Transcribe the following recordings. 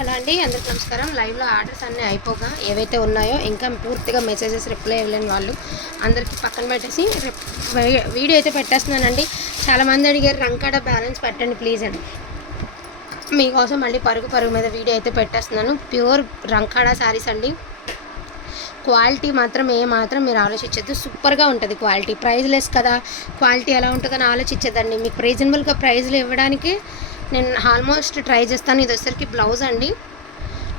Hello అండి అందరికి నమస్కారం. లైవ్లో ఆర్డర్స్ అన్నీ అయిపోగా ఏవైతే ఉన్నాయో ఇంకా పూర్తిగా మెసేజెస్ రిప్లై ఇవ్వలేని వాళ్ళు అందరికి పక్కన పెట్టేసి రిప్- వీ- వీడియో అయితే పెట్టేస్తున్నానండి. చాలామంది అడిగారు రంకాడ బ్యాలెన్స్ పెట్టండి ప్లీజ్ అని. మీకోసం మళ్ళీ పరుగు పరుగు మీద వీడియో అయితే పెట్టేస్తున్నాను. ప్యూర్ రంకాడ శారీస్ అండి. క్వాలిటీ మాత్రం ఏ మాత్రం మీరు ఆలోచించద్దు. సూపర్గా ఉంటుంది క్వాలిటీ. ప్రైజ్లెస్ కదా. క్వాలిటీ ఎలా ఉంటుందని ఆలోచించదండి మీకు రీజనబుల్గా ప్రైజ్లు ఇవ్వడానికి నేను ఆల్మోస్ట్ ట్రై చేస్తాను. ఇది వచ్చరికి బ్లౌజ్ అండి.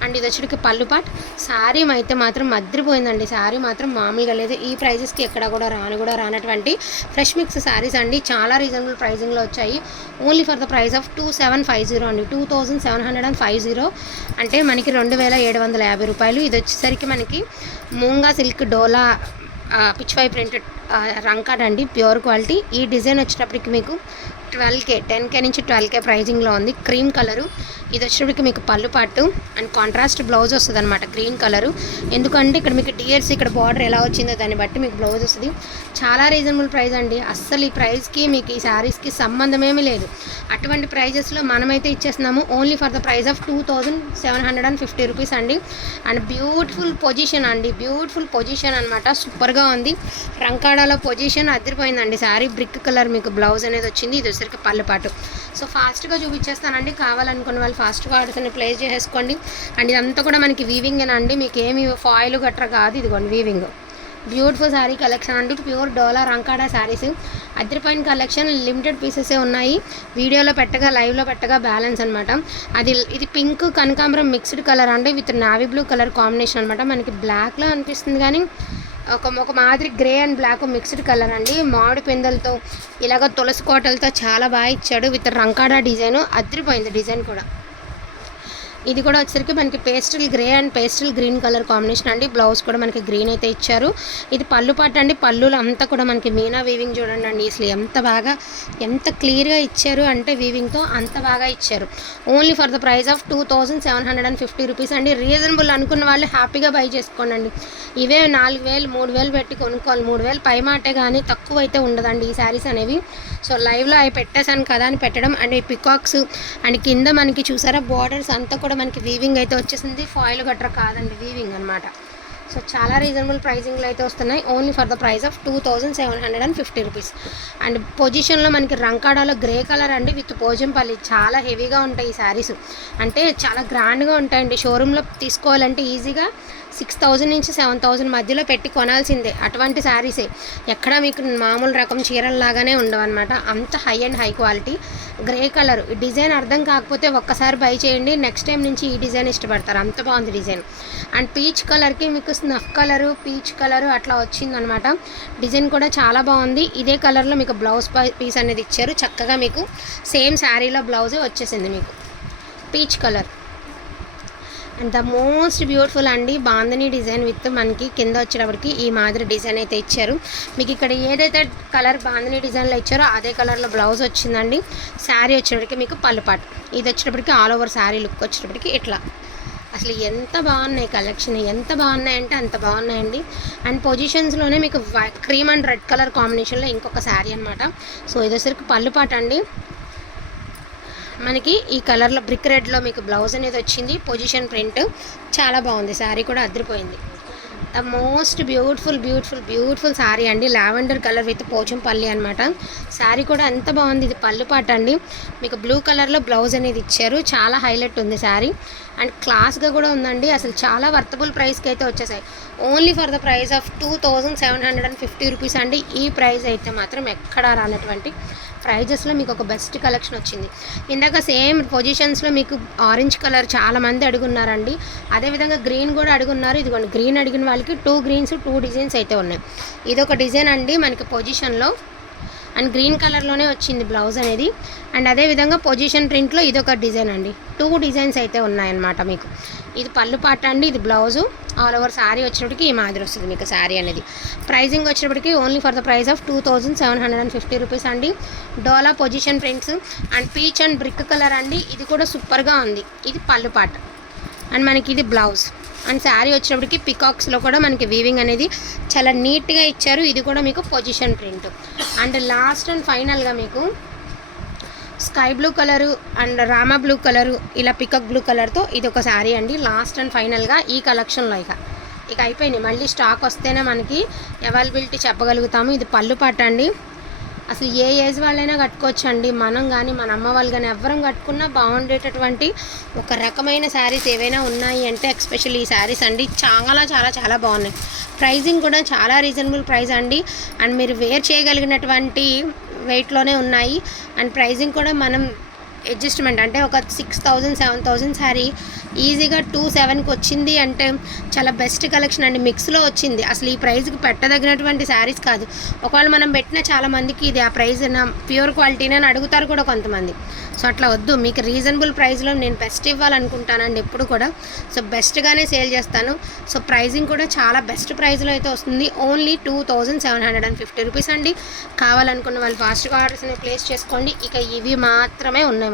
అండ్ ఇది వచ్చరికి పళ్ళు పాట్ శారీ అయితే మాత్రం మద్రిపోయిందండి శారీ మాత్రం మామూలుగా లేదు. ఈ ప్రైజెస్కి ఎక్కడ కూడా రాను కూడా రానటువంటి ఫ్రెష్ మిక్స్ శారీస్ అండి. చాలా రీజనబుల్ ప్రైజింగ్లో వచ్చాయి. Only for the price of two seven five zero అండి. Two thousand seven hundred and five zero అంటే మనకి రెండు వేల ఏడు వందల యాభై రూపాయలు. ఇది వచ్చేసరికి మనకి మూంగా సిల్క్ డోలా పిచ్వై ప్రింటెడ్ రంకాడ్ అండి. ప్యూర్ క్వాలిటీ ఈ డిజైన్ వచ్చేటప్పటికి మీకు ట్వెల్వ్ కే టెన్ కే నుంచి ట్వెల్వ్ కే ప్రైజింగ్లో ఉంది. Cream colour. ఇది వచ్చేటప్పటికి మీకు పళ్ళు పాటు అండ్ కాంట్రాస్ట్ బ్లౌజ్ వస్తుంది అనమాట గ్రీన్ కలరు. ఎందుకంటే ఇక్కడ మీకు డిఎర్స్ ఇక్కడ బార్డర్ ఎలా వచ్చిందో దాన్ని బట్టి మీకు బ్లౌజ్ వస్తుంది. చాలా రీజనబుల్ ప్రైస్ అండి. అస్సలు ఈ ప్రైస్కి మీకు ఈ శారీస్కి సంబంధమేమీ లేదు. అటువంటి ప్రైజెస్లో మనమైతే ఇచ్చేస్తున్నాము. Only for the price of two thousand seven hundred and fifty rupees అండి. అండ్ బ్యూటిఫుల్ పొజిషన్ అండి. బ్యూటిఫుల్ పొజిషన్ అనమాట సూపర్గా ఉంది. రంకాడాలో పొజిషన్ అదిరిపోయిందండి. శారీ బ్రిక్ కలర్ మీకు బ్లౌజ్ అనేది వచ్చింది. ఇది వచ్చేసరికి పళ్ళపాటు సో ఫాస్ట్గా చూపించేస్తానండి. కావాలనుకున్న వాళ్ళు ఫాస్ట్గా ఆర్డర్స్ని ప్లేస్ చేసేసుకోండి. అండ్ ఇదంతా కూడా మనకి వీవింగ్ అండి? మీకు ఏమి ఫాయిల్ గట్రా కాదు. ఇదిగోండి వీవింగ్ బ్యూటిఫుల్ శారీ కలెక్షన్ అండి. ప్యూర్ డోలా అంకాడా శారీస్ అదిరిపోయిన కలెక్షన్ లిమిటెడ్ పీసెసే ఉన్నాయి. వీడియోలో పెట్టగా లైవ్లో పెట్టగా బ్యాలెన్స్ అనమాట అది ఇది పింక్ కనకాంబరం మిక్స్డ్ కలర్ అండి. With navy blue colour combination అనమాట మనకి బ్లాక్లో అనిపిస్తుంది కానీ ఒక ఒక మాదిరి grey and black mixed colour అండి. మామిడి పిందెలతో ఇలాగ తులసి కోటలతో చాలా బాగా ఇచ్చాడు విత్ రంకాడా డిజైన్. అదిరిపోయింది డిజైన్ కూడా. ఇది కూడా వచ్చేసరికి మనకి pastel grey and pastel green colour combination అండి. బ్లౌజ్ కూడా మనకి గ్రీన్ అయితే ఇచ్చారు. ఇది పళ్ళు పాట అండి. పళ్ళులు అంతా కూడా మనకి మీనా వీవింగ్ చూడండి అండి. అసలు ఎంత బాగా ఎంత క్లియర్గా ఇచ్చారు అంటే వీవింగ్తో అంత బాగా ఇచ్చారు. Only for the price of two thousand seven hundred and fifty rupees అండి. రీజనబుల్ అనుకున్న వాళ్ళు హ్యాపీగా బై చేసుకోండి ఇవే నాలుగు వేలు మూడు వేలు పెట్టి కొనుక్కోవాలి. మూడు వేలు పై మాటే కానీ తక్కువ అయితే ఉండదండి ఈ శారీస్ అనేవి. సో లైవ్లో అవి పెట్టేశాను కదా అని పెట్టడం. అండ్ ఈ పికాక్స్ అండ్ కింద మనకి చూసారా బార్డర్స్ అంతా కూడా మనకి వీవింగ్ అయితే వచ్చేసింది. ఫాయిల్ గట్రా కాదండి వీవింగ్ అనమాట సో చాలా రీజనబుల్ ప్రైజింగ్లో అయితే వస్తున్నాయి. Only for the price of two thousand seven hundred and fifty rupees and పొజిషన్లో మనకి రంకాడాలో గ్రే కలర్ అండి విత్ పోజంపల్లి చాలా హెవీగా ఉంటాయి ఈ శారీస్ అంటే చాలా గ్రాండ్గా ఉంటాయండి. షోరూంలో తీసుకోవాలంటే ఈజీగా సిక్స్ థౌజండ్ నుంచి సెవెన్ థౌజండ్ మధ్యలో పెట్టి కొనాల్సిందే అటువంటి శారీసే ఎక్కడ మీకు మామూలు రకం చీరల్లాగానే ఉండవు అనమాట అంత high and high quality grey colour ఈ డిజైన్ అర్థం కాకపోతే ఒక్కసారి బై చేయండి నెక్స్ట్ టైం నుంచి ఈ డిజైన్ ఇష్టపడతారు. అంత బాగుంది డిజైన్. అండ్ పీచ్ కలర్కి మీకు స్నఫ్ కలరు పీచ్ కలరు అట్లా వచ్చిందనమాట డిజైన్ కూడా చాలా బాగుంది. ఇదే కలర్లో మీకు బ్లౌజ్ పీస్ అనేది ఇచ్చారు. చక్కగా మీకు సేమ్ శారీలో బ్లౌజే వచ్చేసింది మీకు. Peach colour the most beautiful అండి బాందని డిజైన్ విత్ మనకి కింద వచ్చేటప్పటికి ఈ మాదిరి డిజైన్ అయితే ఇచ్చారు. మీకు ఇక్కడ ఏదైతే కలర్ బాందని డిజైన్లో ఇచ్చారో అదే కలర్లో బ్లౌజ్ వచ్చిందండి. శారీ వచ్చేటప్పటికి మీకు పళ్ళుపాటు. ఇది వచ్చేటప్పటికి ఆల్ ఓవర్ శారీ లుక్ వచ్చేటప్పటికి ఇట్లా. అసలు ఎంత బాగున్నాయి కలెక్షన్ ఎంత బాగున్నాయంటే అంత బాగున్నాయండి. అండ్ పొజిషన్స్లోనే మీకు క్రీమ్ అండ్ రెడ్ కలర్ కాంబినేషన్లో ఇంకొక శారీ అనమాట సో ఇది వచ్చరికి పళ్ళుపాటు అండి. మనకి ఈ కలర్లో బ్రిక్ రెడ్లో మీకు బ్లౌజ్ అనేది వచ్చింది. పొజిషన్ ప్రింట్ చాలా బాగుంది. శారీ కూడా అదిరిపోయింది the most beautiful beautiful beautiful sari అండి. లావెండర్ కలర్ విత్ పోచంపల్లి అనమాట శారీ కూడా ఎంత బాగుంది ఇది పళ్ళు పాట అండి. మీకు బ్లూ కలర్లో బ్లౌజ్ అనేది ఇచ్చారు. చాలా హైలైట్ ఉంది శారీ అండ్ క్లాస్గా కూడా ఉందండి. అసలు చాలా వర్తబుల్ ప్రైస్కి అయితే వచ్చేసాయి. Only for the price of two thousand seven hundred and fifty rupees అండి. ఈ ప్రైస్ అయితే మాత్రం ఎక్కడా రానటువంటి ప్రైజెస్లో మీకు ఒక బెస్ట్ కలెక్షన్ వచ్చింది. ఇందాక సేమ్ పొజిషన్స్లో మీకు ఆరెంజ్ కలర్ చాలా మంది అడుగున్నారండి. అదేవిధంగా గ్రీన్ కూడా అడుగున్నారు. ఇదిగోండి గ్రీన్ అడిగిన వాళ్ళకి టూ గ్రీన్స్ టూ డిజైన్స్ అయితే ఉన్నాయి. ఇది ఒక డిజైన్ అండి మనకి పొజిషన్లో అండ్ గ్రీన్ కలర్లోనే వచ్చింది బ్లౌజ్ అనేది. అండ్ అదేవిధంగా పొజిషన్ ప్రింట్లో ఇది ఒక డిజైన్ అండి. టూ డిజైన్స్ అయితే ఉన్నాయన్నమాట మీకు. ఇది పళ్ళు పాట అండి ఇది బ్లౌజు ఆల్ ఓవర్ శారీ వచ్చినప్పటికి ఈ మాదిరి వస్తుంది మీకు శారీ అనేది. ప్రైజింగ్ వచ్చినప్పటికి only for the price of two thousand seven hundred and fifty rupees అండి. డోలా position prints and peach and brick colour అండి. ఇది కూడా సూపర్గా ఉంది. ఇది పళ్ళు పాట. అండ్ మనకి ఇది బ్లౌజ్ అండ్ శారీ వచ్చినప్పటికి పికాక్స్లో కూడా మనకి వీవింగ్ అనేది చాలా నీట్గా ఇచ్చారు. ఇది కూడా మీకు position print and last and ఫైనల్గా మీకు sky blue colour and Rama blue colour ఇలా పికక్ బ్లూ కలర్తో ఇది ఒక శారీ అండి. లాస్ట్ అండ్ ఫైనల్గా ఈ కలెక్షన్లో ఇక. ఇక అయిపోయినాయి మళ్ళీ స్టాక్ వస్తేనే మనకి అవైలబిలిటీ చెప్పగలుగుతాము. ఇది పళ్ళు పాట అండి. అసలు ఏ ఏజ్ వాళ్ళైనా కట్టుకోవచ్చు అండి మనం కానీ మన అమ్మ వాళ్ళు కానీ ఎవరం కట్టుకున్నా బాగుండేటటువంటి ఒక రకమైన శారీస్ ఏవైనా ఉన్నాయి అంటే ఎక్స్పెషల్లీ ఈ శారీస్ అండి. చాలా చాలా చాలా బాగున్నాయి. ప్రైజింగ్ కూడా చాలా రీజనబుల్ ప్రైస్ అండి. అండ్ మీరు వేర్ చేయగలిగినటువంటి వెయిట్లోనే ఉన్నాయి. అండ్ ప్రైజింగ్ కూడా మనం అడ్జస్ట్మెంట్ అంటే ఒక six thousand seven thousand sari ఈజీగా టూ సెవెన్కి వచ్చింది అంటే చాలా బెస్ట్ కలెక్షన్ అండి. మిక్స్లో వచ్చింది. అసలు ఈ ప్రైస్కి పెట్టదగినటువంటి శారీస్ కాదు. ఒకవేళ మనం పెట్టిన చాలా మందికి ఇది ఆ ప్రైస్ ప్యూర్ క్వాలిటీని అని అడుగుతారు కూడా కొంతమంది. సో అట్లా వద్దు. మీకు రీజనబుల్ ప్రైస్లో నేను బెస్ట్ ఇవ్వాలనుకుంటానండి ఎప్పుడు కూడా. సో బెస్ట్గానే సేల్ చేస్తాను. సో ప్రైజింగ్ కూడా చాలా బెస్ట్ ప్రైస్లో అయితే వస్తుంది. Only two thousand seven hundred and fifty rupees అండి. కావాలనుకున్న వాళ్ళు ఫాస్ట్గా ఆర్డర్స్ని ప్లేస్ చేసుకోండి. ఇక ఇవి మాత్రమే ఉన్నాయి